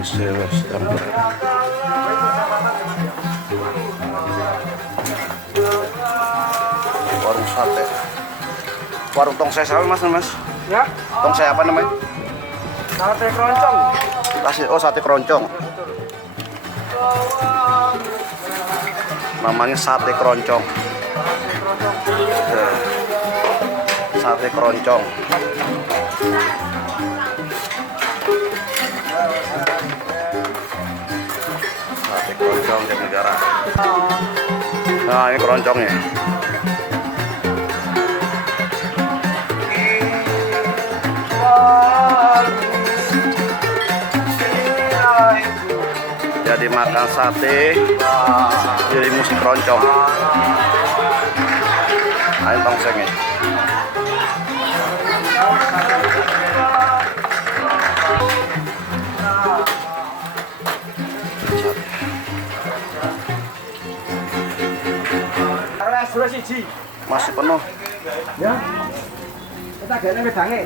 King Silvester. Warung sate. Warung tongsai apa mas? Ya. Tongsai apa namanya? Sate keroncong. Oh sate keroncong. Namanya sate keroncong. Sate keroncong. Sate keroncong Jatinegara. Nah ini keroncongnya. Jadi makan sate, jadi musik keroncong. Ayo tongsengnya. Masih penuh. Ya. Kita gene wedangnya.